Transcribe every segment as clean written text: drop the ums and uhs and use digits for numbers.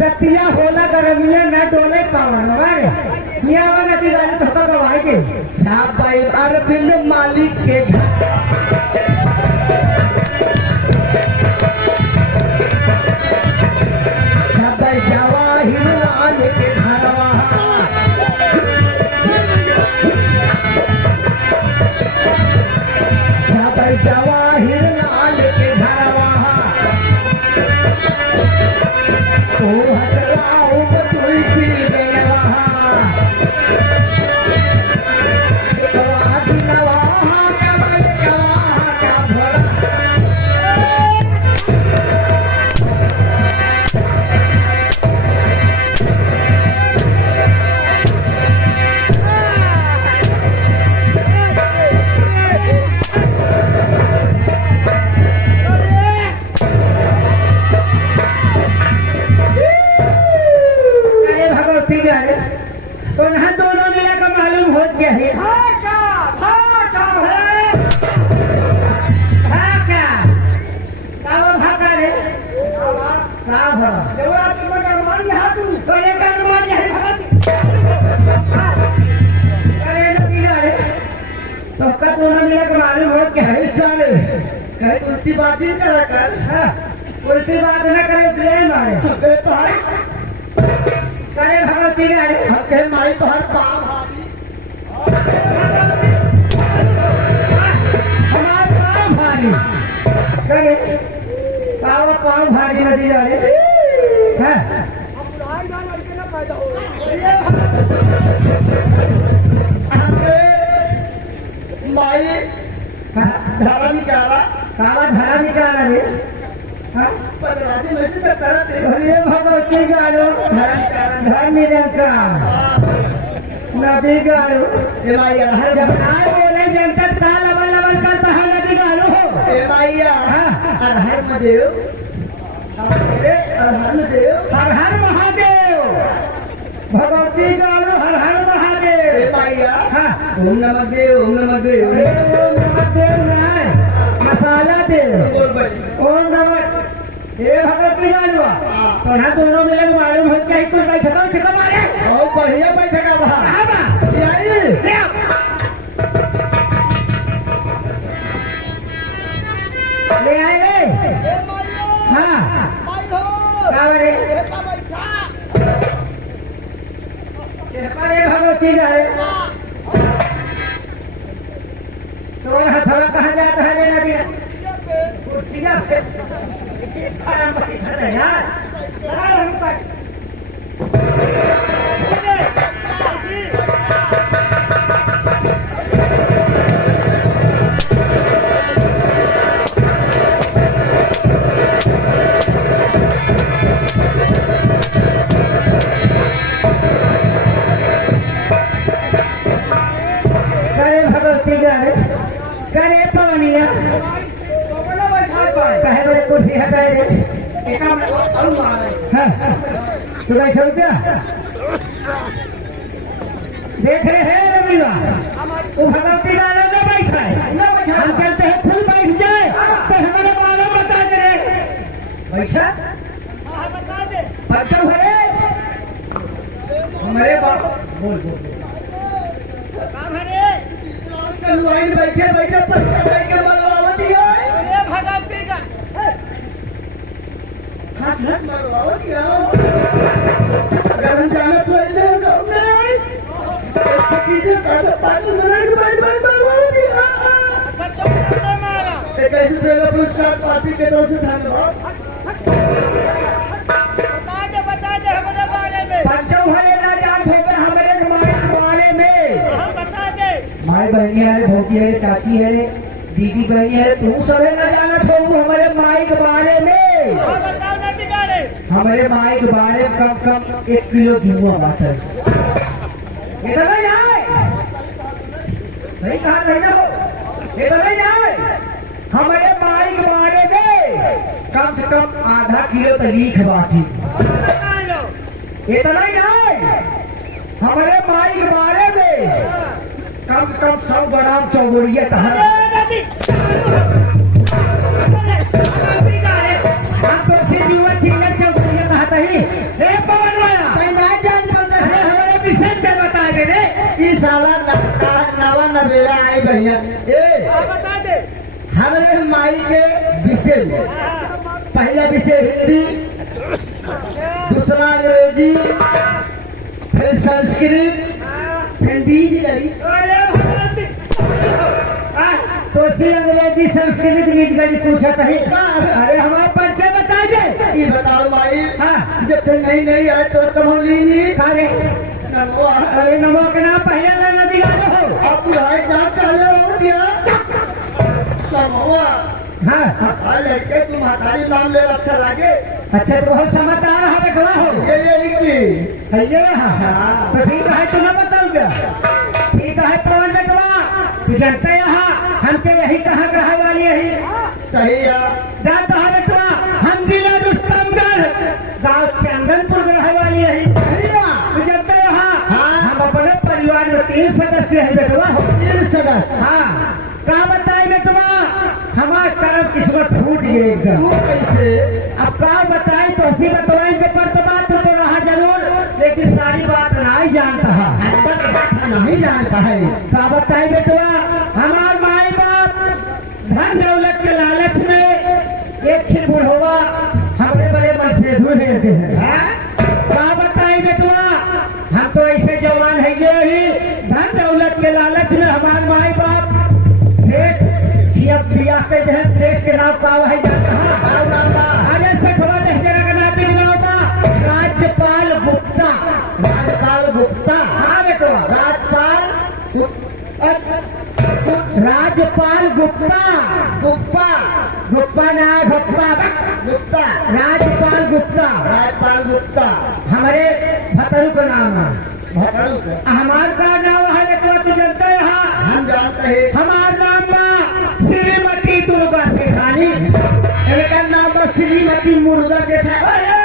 रतिया होला करमिया न डोले पावन वारे मिया वाला ती गाड़ी तो करवाए के साहब भाई अरविंद मालिक के घर साहब भाई जवाहिर लाल के घर वहां साहब भाई जवाहिर लाल के घर वहां ओ हटलाओ तुलसी बेवहा कवा दिनवा कमल कवा का भरा तो ना दोनों मिला का मालूम हो गया है भाषा भाषा है भाषा काव भाषा रे काव देवरा तुम का मारी हाथू तो ले का मारी है भगत अरे नबी रे तो का दोनों मिला का मालूम हो गया है साले कहे उल्टी बात ही करा कर हां उल्टी बात ना करे दे मारे तो है करे भगवती गाड़ी हके मारी तो हर पांव भारी हमार पांव भारी करे पांव भारी नदी जाने हैं हम बुढ़ाई ना लड़के ना पैदा हो माई धारा निकाला काला धारा निकाला रे पदराजी में से करते अरे भगवती गाड़ो धर्म निरंकार नदी गाड़ो ए माईया हर जब आए बोले जनता का लबन लबन करता है नदी गाड़ो ए माईया हर हर महादेव हर हर महादेव भगवती गाड़ो हर हर महादेव ए माईया ओम नमः देव ओम नमः देव ओम नमः देव नहीं मसाला देव ओम नमः ये भगवती गाड़वा तो ना दोनों मिले मालूम हो चाहिए तो बैठका उठका मारे ओ बढ़िया बैठका बहा हां बा ये आई ले आए रे ए माइयो हां माई हो का रे का बैठा ये करे भगवती गाड़े तो हथौड़ा कहां जाता है रे नदी कुर्सिया पे यार करे भगवती गाड़े करे पवनिया कहे बड़े कुर्सी हटाए रे तो बैठो क्या देख रहे हैं रविवा तो भगवती गाना में बैठा है हम चलते हैं फूल बैठ जाए तो हमारे बालों बता दे बैठा बच्चा भरे हमारे बाप बोल बोल चलवाई बैठे बैठे पत्ते बैठ के मरवावती है हाथ लग मरवावती है गरम जाने तो ऐसे नहीं चीजें कर पानी मिनट मरवावती है कैसे पहला पुरस्कार पार्टी के तरफ से धन्यवाद बता दे हमारे बारे में बच्चों भले ना जान होगा हमारे बारे में बता दे माई बहनी है भोगी है चाची है दीदी बहनी है तू सब न जाना हो हमारे माई के बारे में बताओ ना बिगाड़े हमारे माई के बारे में कम कम 1 किलो गेहूं बात है इतना ही है नहीं कहा नहीं ना हो इतना ही है हमारे माई के बारे में कम से कम आधा किलो तो लीख बाटी इतना ही नहीं हमारे माई के बारे में कम से कम 100 ग्राम चौगुड़िया कहा नवा नवेला आई भैया बता दे हमारे माई के विषय में पहला विषय हिंदी दूसरा अंग्रेजी फिर संस्कृत फिर बीज गई तो सी अंग्रेजी संस्कृत बीज गई पूछा कहीं अरे हमारे परिचय बता दे ये बताओ माई हाँ जब तक नहीं आए तो कमौली नहीं अरे अरे नमो के नाम पहले मैं नदी गाड़ो हो अब बुढ़ाए जहाँ चले हो दिया हाँ लड़के तुम हमारी नाम ले अच्छा लगे अच्छा तो बहुत समझदार है बेटवा हो ये हाँ तो ठीक है तुम्हें बताऊंगा ठीक है पवन बेटवा तू जानते यहाँ हमके यही कहाँ रहा वाली यही सही है जानता है बेटवा हम जिला रुस्तमगढ़ गाँव चंदनपुर में रहे वाली यही सही है तू जानते यहाँ हम अपने परिवार में 3 सदस्य है बेटवा हो 3 सदस्य हाँ कहा बताए बेटवा हमारा कर्म किस्मत फूट गई एकदम कैसे अब कहा बताए तो ऐसी बतवाई पेपर तो बात तो रहा जरूर लेकिन सारी बात नहीं जानता है नहीं जानता है कहा बताए बेटवा हमार माई बाप धन दौलत के लालच में एक ही बुढ़वा हमारे बड़े मन से धुए रहते हैं कहा बताए बेटवा हम तो ऐसे जवान है ये ही धन दौलत के लालच में हमारे माई बाप सेठ अब बिया के जहन सेठ के नाम का है अरे सखवा जरा का नाम राजपाल गुप्ता हाँ बेटो राजपाल गुप्ता ना गुप्ता राजपाल गुप्ता हमारे भतरू का नाम है हमारे का नाम है बेटवा तू जानते है हम जानते हैं हमारा नाम श्रीमती दुर्गा सेठानी इनका नाम है श्रीमती मुर्गा सेठानी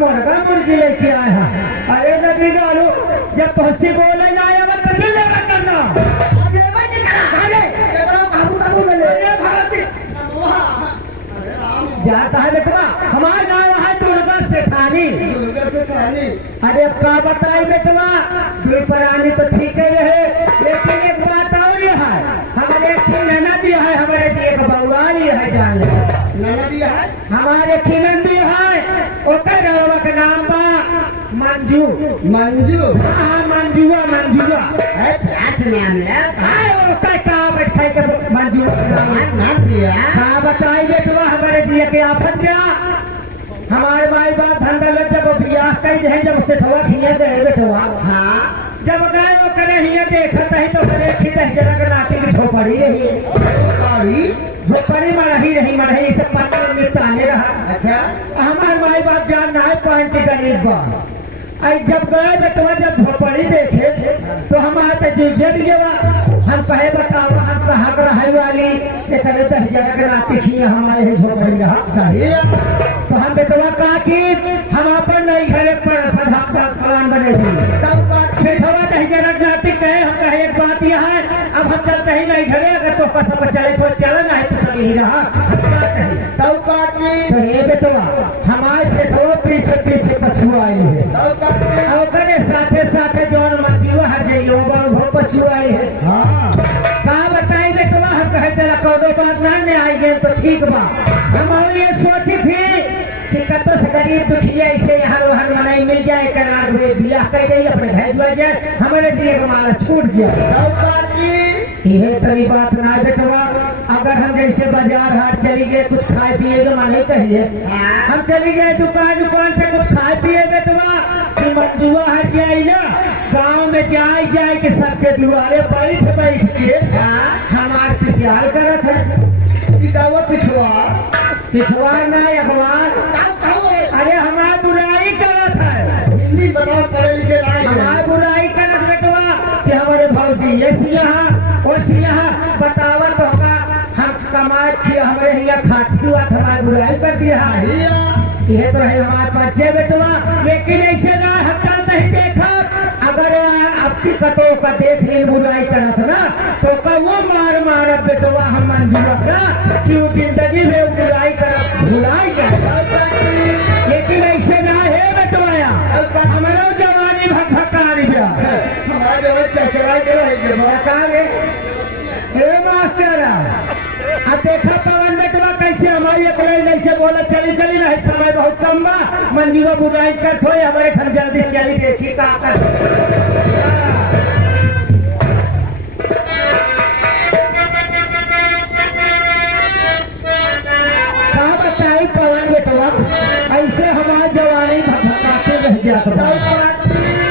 मुर्गा मुर्गी लेके आए हैं अरे नदी गालू जब पहुंची बोले ना आया मत लेना करना जाता है बेटवा हमारा नाम है दुर्गा सेठानी अरे अब क्या बताए बेटवा दुई प्राणी तो ठीक है रहे लेकिन एक बात और है हमारे ननद है हमारे जी एक बउआली है जान ले ननद है हमारे खिनंदी है ओकर रवा का नाम बा मंजू हाँ मंजुआ नाम है ओकर का बैठे के मंजुआ नाम दिया हाँ बताई बेटवा हमारे जी के आफत गया हमारे माई बाप धन दौलत जब बियाह कई है जब से थवा खिया दे बेटवा हाँ जब गए वो करे हिया देखत है तो करे कि जरा के नाती की झोपड़ी में रही सब पत्थर में ताने रहा अच्छा हमारे माई बाप जान ना पॉइंट गरीब बा जब गए बेटवा जब झोपड़ी देखे तो हमारे जीजे भी हम कहे बतावा हम कहाँ रहे वाली करे 10 के नाती खिया हमारे झोपड़ी रहा सही तो हम बेटवा कहा कि हम अपन नई घरे प्लान बने थे तब सेठवा 10 नाती कहे हम कहे एक बात यह है अब हम चलते ही नहीं घरे अगर तो सब चले तो चला ना है तो सही रहा तब बेटवा हमारे सेठवा पीछे ठीक बा। हम और ये सोची थी कि कतो से गरीब दुखिया ऐसे यहाँ रोहन मनाई मिल जाए करार हुए बियाह कर गई अपने घर जुआ जाए हमारे दिए का माला छूट गया। ये तरी बात ना है बेटवा। अगर हम जैसे बाजार हाट चली गए कुछ खाए पिए के मन नहीं कहिए हम चली गए दुकान पे कुछ खाए पिए बेटवा कि मंजुआ हट जाए ना गांव में जाए कि सबके दुआरे बैठ के हमार पिछाड़ करत है पिछवा ना अखबार अरे हमार बुराई करत है हिंदी बताओ पढ़े लिखे हमार बुराई करत बेटवा कि हमारे भौजी ये सिया बतावा तो हम कमाए किया हमारे यहाँ खाती हुआ हमारे बुराई कर दिया ये तो है हमारे परिचय बेटवा। लेकिन ऐसे ना हत्या नहीं देखा अगर आपकी कतो का देख ली बुराई करत ना तो वो मार बेटवा हम मंजूर का क्यों जिंदगी में बुराई करत भुलाई जाए। लेकिन ऐसे ना है बेटवाया हमारा जवानी भकारी हमारे चचरा के मास्टर अब देखा पवन बेटवा कैसे हमारी अकेले नहीं से बोला चली नहीं समय बहुत कम बा मंजीवा बुराई कर थो हमारे घर जल्दी चली देखी का बताई पवन बेटवा ऐसे हमारी जवानी भटकाते रह जाता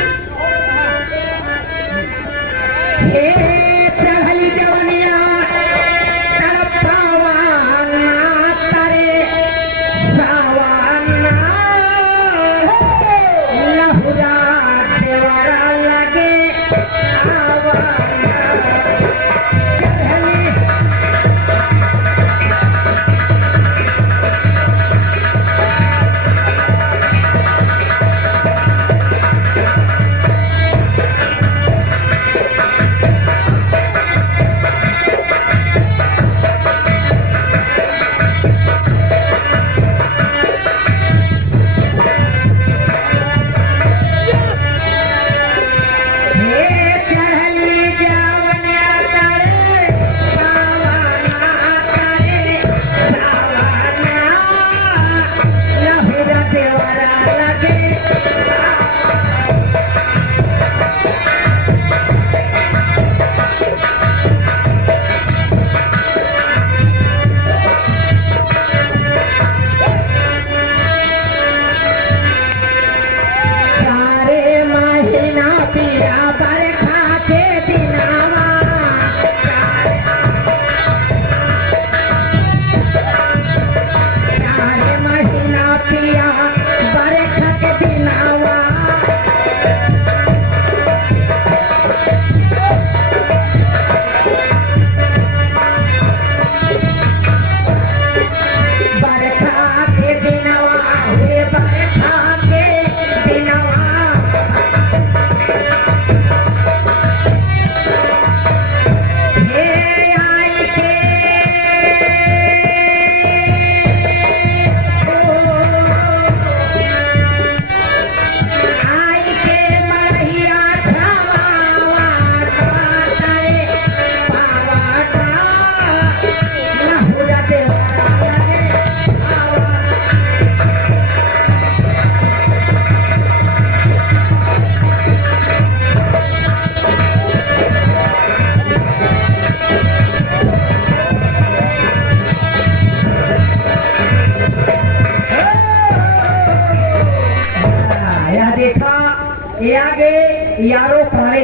यारो पाड़े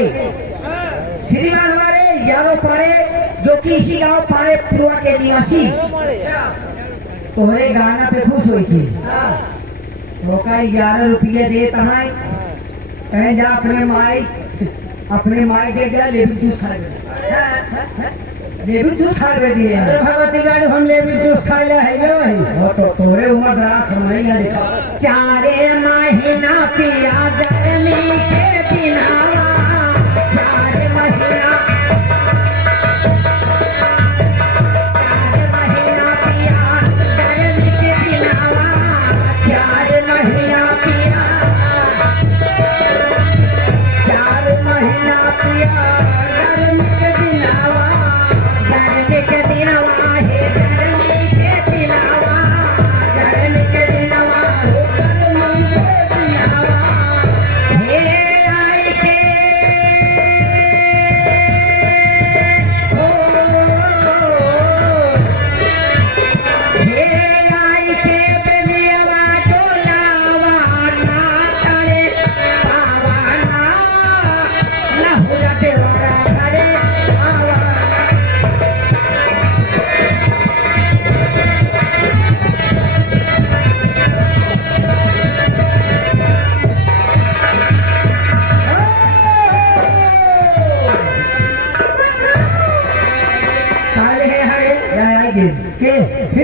श्रीमान हमारे यारो पाड़े जो कि इसी गांव पाड़े पुरवा के निवासी तुम्हारे गाना पे खुश हुई थी तो का 11 रुपये दे तहाई कहीं जा अपने माई दे गया लेबू जूस खा लेबू जूस खा दिए भगवती गाड़ी हम लेबू जूस खा ले है वही तो तोरे उम्र रात हम नहीं देखा 4 महीना पिया गर्मी के दिनावा 4 महीना पिया गर्मी के दिनावा 4 महीना पिया 4 महीना पिया गर्मी के दिनावा है गर्मी के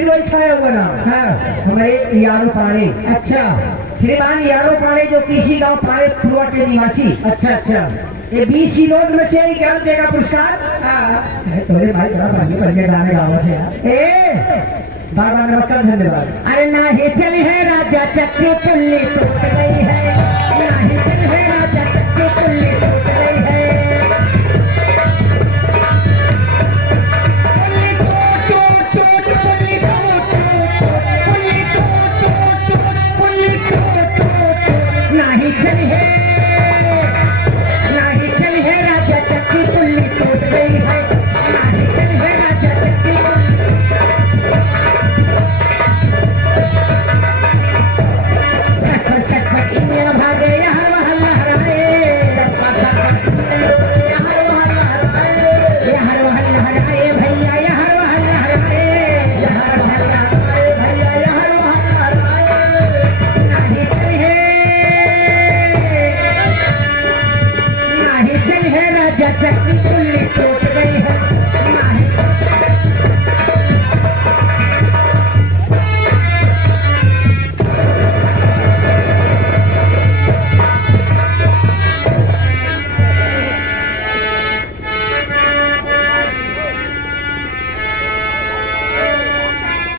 लोई छाया हुआ ना हमारे यारो पाड़े। अच्छा, श्रीमान यारो पाड़े जो किसी गांव पाड़े खुरवा के निवासी। अच्छा अच्छा, ये 20 लोग में से 11 देगा पुरस्कार। तोरे भाई बड़ा बढ़िया गाने गावा है यार। बार बार नमस्कार, धन्यवाद। अरे ना ही चल है राजा चक्की पुल्ली टूट गई है, ना ही चल है राजा चक्की पुल्ली टूट गई है। पुल्ली टूट टूट पुल्ली टूट पुल्ली टूट पुल्ली टूट, ना ही चल है राजा चक्की पुल्ली टूट गई है, ना ही चल है राजा चक्की भागे यहाँ वहाँ लहराए, यहाँ वहाँ लहराए भैया, यहाँ वहाँ लहराए, यहाँ वहाँ लहराए भैया, यहाँ वहाँ लहराए। नाही चल है राजा चक्की